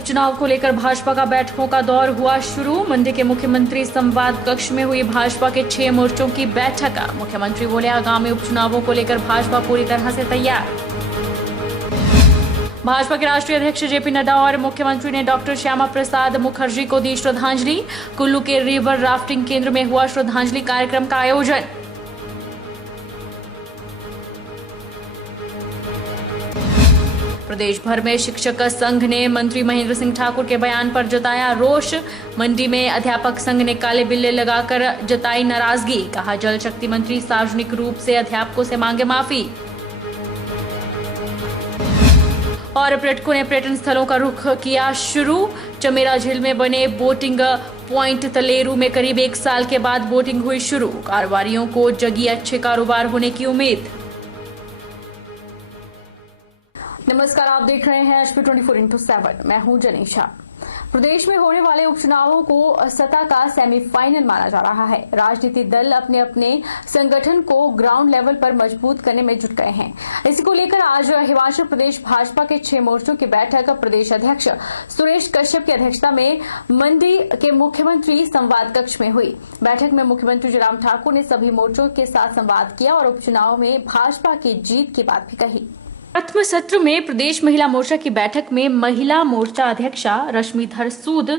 उपचुनाव को लेकर भाजपा का बैठकों का दौर हुआ शुरू। मंडी के मुख्यमंत्री संवाद कक्ष में हुई भाजपा के 6 मोर्चों की बैठक। मुख्यमंत्री बोले, आगामी उपचुनावों को लेकर भाजपा पूरी तरह से तैयार। भाजपा के राष्ट्रीय अध्यक्ष जेपी नड्डा और मुख्यमंत्री ने डॉक्टर श्यामा प्रसाद मुखर्जी को दी श्रद्धांजलि। कुल्लू के रिवर राफ्टिंग केंद्र में हुआ श्रद्धांजलि कार्यक्रम का आयोजन। प्रदेश भर में शिक्षक संघ ने मंत्री महेंद्र सिंह ठाकुर के बयान पर जताया रोष। मंडी में अध्यापक संघ ने काले बिल्ले लगाकर जताई नाराजगी। कहा, जल शक्ति मंत्री सार्वजनिक रूप से अध्यापकों से मांगे माफी। और पर्यटकों ने पर्यटन स्थलों का रुख किया शुरू। चमेरा झील में बने बोटिंग पॉइंट तलेरू में करीब 1 साल के बाद बोटिंग हुई शुरू। कारोबारियों को जगी अच्छे कारोबार होने की उम्मीद। नमस्कार, आप देख रहे हैं HP 24x7। मैं हूं जनीशा। प्रदेश में होने वाले उपचुनावों को सत्ता का सेमीफाइनल माना जा रहा है। राजनीतिक दल अपने अपने संगठन को ग्राउंड लेवल पर मजबूत करने में जुट गए हैं। इसी को लेकर आज हिमाचल प्रदेश भाजपा के 6 मोर्चों की बैठक प्रदेश अध्यक्ष सुरेश कश्यप की अध्यक्षता में मंडी के मुख्यमंत्री संवाद कक्ष में हुई। बैठक में मुख्यमंत्री जयराम ठाकुर ने सभी मोर्चों के साथ संवाद किया और उपचुनाव में भाजपा की जीत की बात भी कही। प्रथम सत्र में प्रदेश महिला मोर्चा की बैठक में महिला मोर्चा अध्यक्षा रश्मिधर सूद,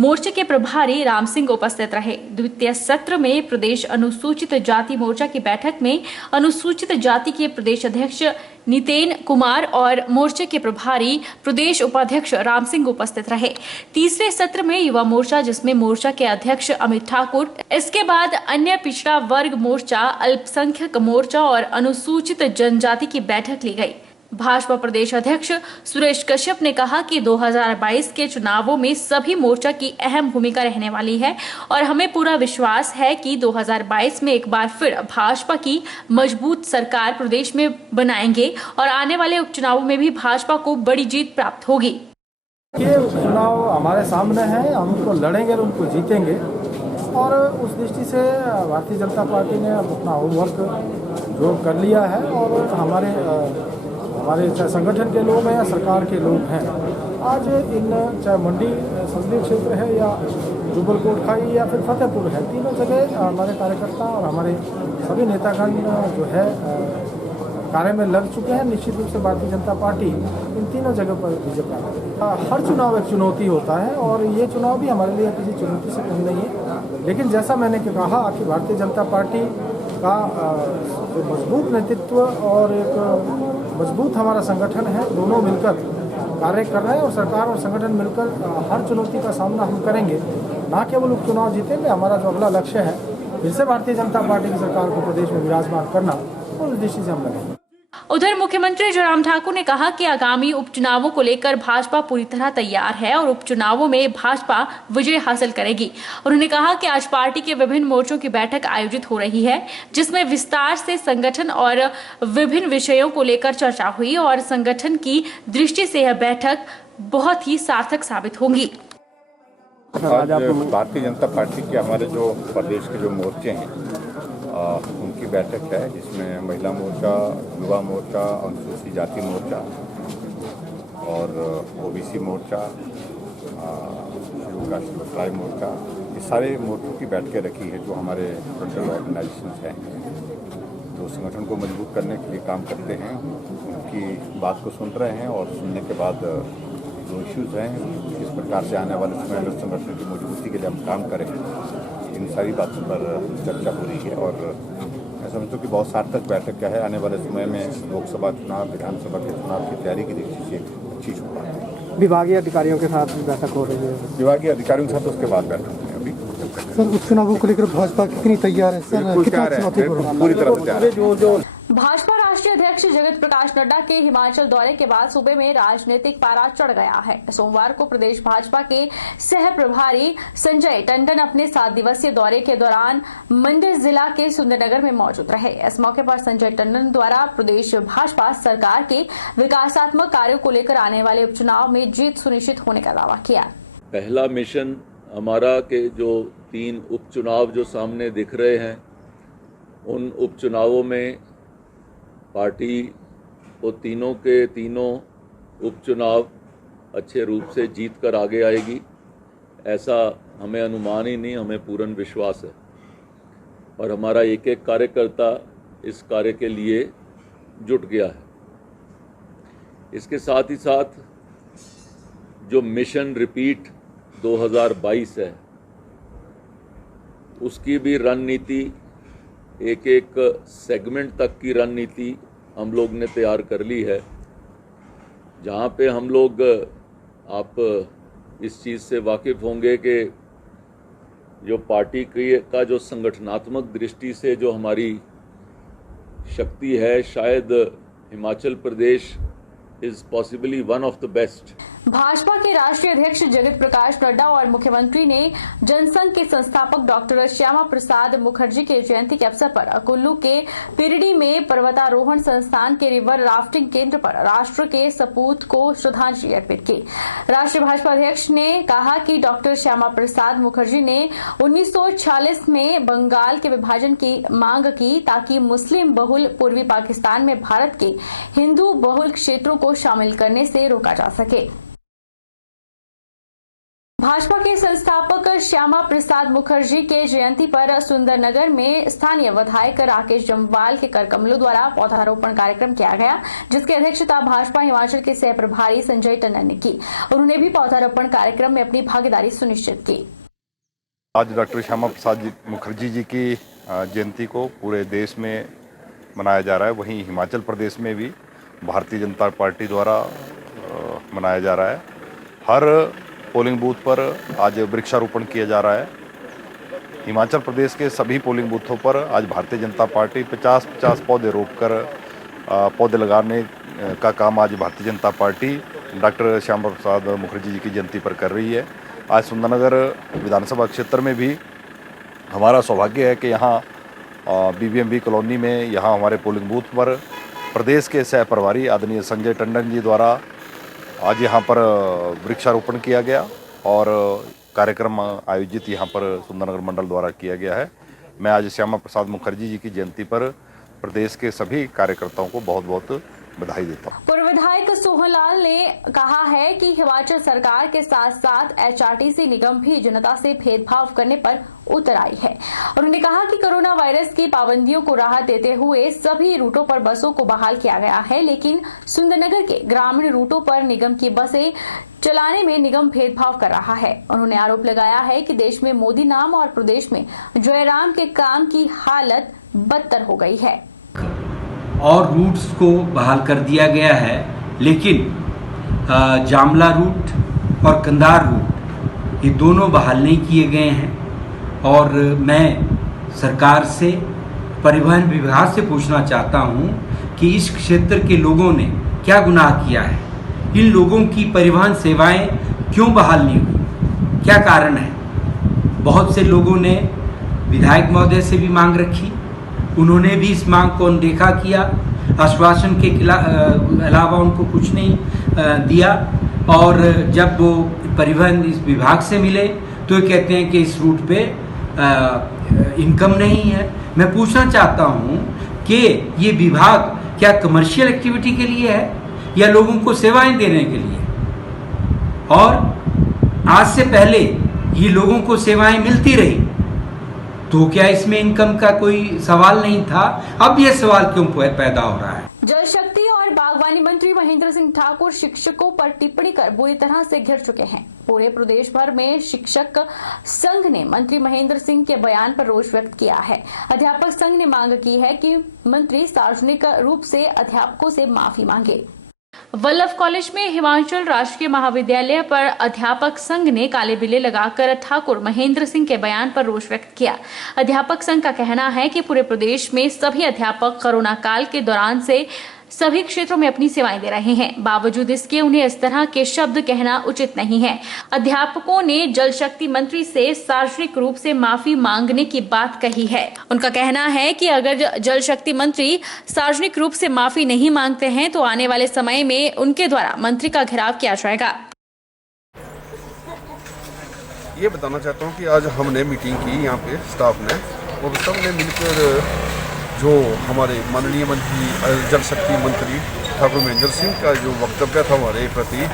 मोर्चे के प्रभारी राम सिंह उपस्थित रहे। द्वितीय सत्र में प्रदेश अनुसूचित जाति मोर्चा की बैठक में अनुसूचित जाति के प्रदेश अध्यक्ष नितेन कुमार और मोर्चे के प्रभारी प्रदेश उपाध्यक्ष राम सिंह उपस्थित रहे। तीसरे सत्र में युवा मोर्चा, जिसमें मोर्चा के अध्यक्ष अमित ठाकुर, इसके बाद अन्य पिछड़ा वर्ग मोर्चा, अल्पसंख्यक मोर्चा और अनुसूचित जनजाति की बैठक ली गई। भाजपा प्रदेश अध्यक्ष सुरेश कश्यप ने कहा कि 2022 के चुनावों में सभी मोर्चा की अहम भूमिका रहने वाली है और हमें पूरा विश्वास है कि 2022 में एक बार फिर भाजपा की मजबूत सरकार प्रदेश में बनाएंगे और आने वाले उपचुनावों में भी भाजपा को बड़ी जीत प्राप्त होगी। ये उपचुनाव हमारे सामने है, हम उनको लड़ेंगे और उनको जीतेंगे और उस दृष्टि से भारतीय जनता पार्टी ने अपना होमवर्क जो कर लिया है और हमारे चाहे संगठन के लोग हैं या सरकार के लोग हैं, आज इन चाहे मंडी संसदीय क्षेत्र है या जुब्बल कोटखाई या फिर फतेहपुर है, तीनों जगह हमारे कार्यकर्ता और हमारे सभी नेतागण जो है कार्य में लग चुके हैं। निश्चित रूप से भारतीय जनता पार्टी इन तीनों जगह पर विजय प्राप्त। हर चुनाव एक चुनौती होता है और ये चुनाव भी हमारे लिए किसी चुनौती से कम नहीं है, लेकिन जैसा मैंने कहा कि भारतीय जनता पार्टी का जो मजबूत नेतृत्व और एक मजबूत हमारा संगठन है, दोनों मिलकर कार्य कर रहे हैं और सरकार और संगठन मिलकर हर चुनौती का सामना हम करेंगे। न केवल उपचुनाव जीतेंगे, हमारा जो अगला लक्ष्य है फिर से भारतीय जनता पार्टी की सरकार को प्रदेश में विराजमान करना, उस दृष्टि से हम लगेंगे। उधर मुख्यमंत्री जयराम ठाकुर ने कहा कि आगामी उपचुनावों को लेकर भाजपा पूरी तरह तैयार है और उपचुनावों में भाजपा विजय हासिल करेगी। उन्होंने कहा कि आज पार्टी के विभिन्न मोर्चों की बैठक आयोजित हो रही है, जिसमें विस्तार से संगठन और विभिन्न विषयों को लेकर चर्चा हुई और संगठन की दृष्टि से यह बैठक बहुत ही सार्थक साबित होगी। आज भारतीय जनता पार्टी के हमारे जो प्रदेश के जो मोर्चे हैं उनकी बैठक है, जिसमें महिला मोर्चा, युवा मोर्चा, अनुसूचित जाति मोर्चा और OBC मोर्चा, ट्राई मोर्चा, ये सारे मोर्चों की बैठकें रखी है जो हमारे फ्रंटल ऑर्गेनाइजेशंस हैं, जो संगठन को मजबूत करने के लिए काम करते हैं, उनकी बात को सुन रहे हैं और सुनने के बाद जो इश्यूज़ हैं, किस प्रकार से आने वाले समय में संगठन की मजबूती के लिए हम काम करें, इन सारी बातों पर चर्चा हो रही है। और मैं समझता हूँ कि बहुत सार्थक बैठक क्या है, आने वाले समय में लोकसभा चुनाव, विधानसभा के चुनाव की तैयारी की दृष्टि से अच्छी शुरुआत है। विभागीय अधिकारियों के साथ बैठक हो रही है। विभागीय अधिकारियों के साथ उसके बाद बैठक है। अभी सर, उपचुनावों को लेकर भाजपा कितनी तैयार है सर? पूरी तरह से तैयार है। भाजपा राष्ट्रीय अध्यक्ष जगत प्रकाश नड्डा के हिमाचल दौरे के बाद सूबे में राजनीतिक पारा चढ़ गया है। सोमवार को प्रदेश भाजपा के सह प्रभारी संजय टंडन अपने 7 दिवसीय दौरे के दौरान मंडी जिला के सुंदरनगर में मौजूद रहे। इस मौके पर संजय टंडन द्वारा प्रदेश भाजपा सरकार के विकासात्मक कार्यों को लेकर आने वाले उपचुनाव में जीत सुनिश्चित होने का दावा किया। पहला मिशन हमारा के जो 3 उपचुनाव जो सामने दिख रहे हैं, उन उपचुनावों में पार्टी को तीनों के तीनों उपचुनाव अच्छे रूप से जीत कर आगे आएगी, ऐसा हमें अनुमान ही नहीं, हमें पूर्ण विश्वास है। और हमारा एक एक कार्यकर्ता इस कार्य के लिए जुट गया है। इसके साथ ही साथ जो मिशन रिपीट 2022 है, उसकी भी रणनीति, एक एक सेगमेंट तक की रणनीति हम लोग ने तैयार कर ली है, जहाँ पे हम लोग, आप इस चीज़ से वाकिफ़ होंगे कि जो पार्टी का जो संगठनात्मक दृष्टि से जो हमारी शक्ति है, शायद Himachal Pradesh is possibly one of the best. Bhajpa के राष्ट्रीय अध्यक्ष जगत प्रकाश नड्डा और मुख्यमंत्री ने जनसंघ के संस्थापक डॉक्टर श्यामा प्रसाद मुखर्जी के जयंती के अवसर पर कुल्लू के पिरडी में पर्वतारोहण संस्थान के रिवर राफ्टिंग केंद्र पर राष्ट्र के सपूत को श्रद्धांजलि अर्पित की। राष्ट्रीय भाजपा अध्यक्ष ने कहा कि डॉक्टर श्यामा प्रसाद मुखर्जी ने 1946 में बंगाल के विभाजन की मांग की ताकि मुस्लिम बहुल पूर्वी पाकिस्तान में भारत के हिंदू बहुल क्षेत्रों को शामिल करने से रोका जा सके। भाजपा के संस्थापक श्यामा प्रसाद मुखर्जी के जयंती पर सुंदरनगर में स्थानीय विधायक राकेश जम्वाल के कर कमलों द्वारा पौधारोपण कार्यक्रम किया गया, जिसकी अध्यक्षता भाजपा हिमाचल के सह प्रभारी संजय टंडन ने की। उन्होंने भी पौधारोपण कार्यक्रम में अपनी भागीदारी सुनिश्चित की। आज डॉक्टर श्यामा प्रसाद मुखर्जी जी की जयंती को पूरे देश में मनाया जा रहा है, वहीं हिमाचल प्रदेश में भी भारतीय जनता पार्टी द्वारा मनाया जा रहा है। हर पोलिंग बूथ पर आज वृक्षारोपण किया जा रहा है। हिमाचल प्रदेश के सभी पोलिंग बूथों पर आज भारतीय जनता पार्टी 50-50 पौधे रोपकर पौधे लगाने का काम आज भारतीय जनता पार्टी डॉक्टर श्यामा प्रसाद मुखर्जी जी की जयंती पर कर रही है। आज सुंदरनगर विधानसभा क्षेत्र में भी हमारा सौभाग्य है कि यहाँ BBMB कॉलोनी में यहाँ हमारे पोलिंग बूथ पर प्रदेश के सह प्रभारी आदरणीय संजय टंडन जी द्वारा आज यहाँ पर वृक्षारोपण किया गया और कार्यक्रम आयोजित यहाँ पर सुंदरनगर मंडल द्वारा किया गया है। मैं आज श्यामा प्रसाद मुखर्जी जी की जयंती पर प्रदेश के सभी कार्यकर्ताओं को बहुत बहुत बधाई देता हूँ। पूर्व विधायक सोहनलाल ने कहा है कि हिमाचल सरकार के साथ साथ HRTC निगम भी जनता से भेदभाव करने पर उतर आई है। उन्होंने कहा कि कोरोना वायरस की पाबंदियों को राहत देते हुए सभी रूटों पर बसों को बहाल किया गया है, लेकिन सुंदरनगर के ग्रामीण रूटों पर निगम की बसें चलाने में निगम भेदभाव कर रहा है। उन्होंने आरोप लगाया है कि देश में मोदी नाम और प्रदेश में जयराम के काम की हालत बदतर हो गई है और रूट्स को बहाल कर दिया गया है, लेकिन जामला रूट और कंधार रूट ये दोनों बहाल नहीं किए गए हैं। और मैं सरकार से, परिवहन विभाग से पूछना चाहता हूं कि इस क्षेत्र के लोगों ने क्या गुनाह किया है, इन लोगों की परिवहन सेवाएं क्यों बहाल नहीं हुई, क्या कारण है। बहुत से लोगों ने विधायक महोदय से भी मांग रखी, उन्होंने भी इस मांग को अनदेखा किया, आश्वासन के अलावा उनको कुछ नहीं दिया। और जब वो परिवहन इस विभाग से मिले तो ये कहते हैं कि इस रूट पे इनकम नहीं है। मैं पूछना चाहता हूँ कि ये विभाग क्या कमर्शियल एक्टिविटी के लिए है या लोगों को सेवाएं देने के लिए। और आज से पहले ये लोगों को सेवाएं मिलती रही तो क्या इसमें इनकम का कोई सवाल नहीं था, अब यह सवाल क्यों पैदा हो रहा है। जल शक्ति और बागवानी मंत्री महेंद्र सिंह ठाकुर शिक्षकों पर टिप्पणी कर बुरी तरह से घिर चुके हैं। पूरे प्रदेश भर में शिक्षक संघ ने मंत्री महेंद्र सिंह के बयान पर रोष व्यक्त किया है। अध्यापक संघ ने मांग की है कि मंत्री सार्वजनिक रूप से अध्यापकों से माफी मांगे। वल्लभ कॉलेज में हिमाचल राजकीय महाविद्यालय पर अध्यापक संघ ने काले बिल्ले लगाकर ठाकुर महेंद्र सिंह के बयान पर रोष व्यक्त किया। अध्यापक संघ का कहना है कि पूरे प्रदेश में सभी अध्यापक कोरोना काल के दौरान से सभी क्षेत्रों में अपनी सेवाएं दे रहे हैं, बावजूद इसके उन्हें इस तरह के शब्द कहना उचित नहीं है। अध्यापकों ने जल शक्ति मंत्री से सार्वजनिक रूप से माफी मांगने की बात कही है। उनका कहना है कि अगर जल शक्ति मंत्री सार्वजनिक रूप से माफी नहीं मांगते हैं तो आने वाले समय में उनके द्वारा मंत्री का घेराव किया जाएगा। ये बताना चाहता हूँ कि आज हमने मीटिंग की यहाँ पे स्टाफ ने, और सबने मिलकर जो हमारे माननीय मंत्री जल शक्ति मंत्री ठाकुर महेंद्र सिंह का जो वक्तव्य था हमारे प्रति,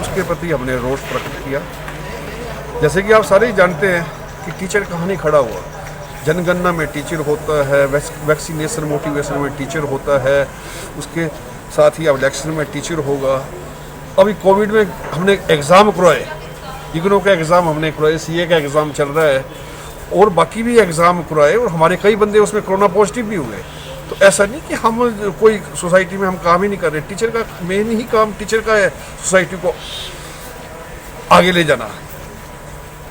उसके प्रति हमने रोष प्रकट किया। जैसे कि आप सारे ही जानते हैं कि टीचर कहाँ नहीं खड़ा हुआ। जनगणना में टीचर होता है, वैक्सीनेशन मोटिवेशन में टीचर होता है, उसके साथ ही अब इलेक्शन में टीचर होगा। अभी कोविड में हमने एग्ज़ाम करवाए, इग्नो का एग्ज़ाम हमने करवाए, सीए का एग्ज़ाम चल रहा है और बाकी भी एग्ज़ाम करवाए और हमारे कई बंदे उसमें कोरोना पॉजिटिव भी हुए। तो ऐसा नहीं कि हम कोई सोसाइटी में हम काम ही नहीं कर रहे। टीचर का मेन ही काम टीचर का है सोसाइटी को आगे ले जाना।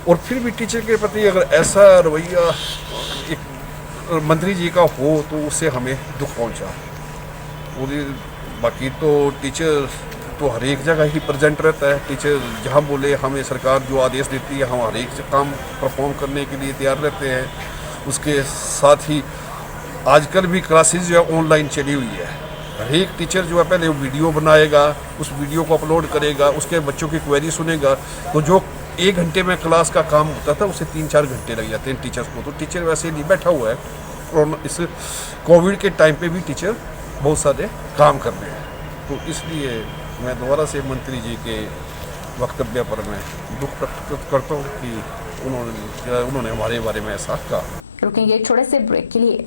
और फिर भी टीचर के प्रति अगर ऐसा रवैया एक मंत्री जी का हो तो उससे हमें दुख पहुंचा। और बाकी तो टीचर तो हर एक जगह ही प्रेजेंट रहता है। टीचर जहाँ बोले, हमें सरकार जो आदेश देती है हम हर एक काम परफॉर्म करने के लिए तैयार रहते हैं। उसके साथ ही आजकल भी क्लासेस जो है ऑनलाइन चली हुई है। हर एक टीचर जो है पहले वीडियो बनाएगा, उस वीडियो को अपलोड करेगा, उसके बच्चों की क्वेरी सुनेगा। तो जो 1 घंटे में क्लास का काम होता था उसे 3-4 घंटे लग जाते हैं टीचर्स को। तो टीचर वैसे नहीं बैठा हुआ है। कोरोना इस कोविड के टाइम पे भी टीचर बहुत सारे काम कर रहे हैं। तो इसलिए मैं दोबारा से मंत्री जी के वक्तव्य पर मैं दुख प्रकट करता हूँ कि उन्होंने हमारे बारे में ऐसा कहा। रुकेंगे एक छोटे से ब्रेक के लिए।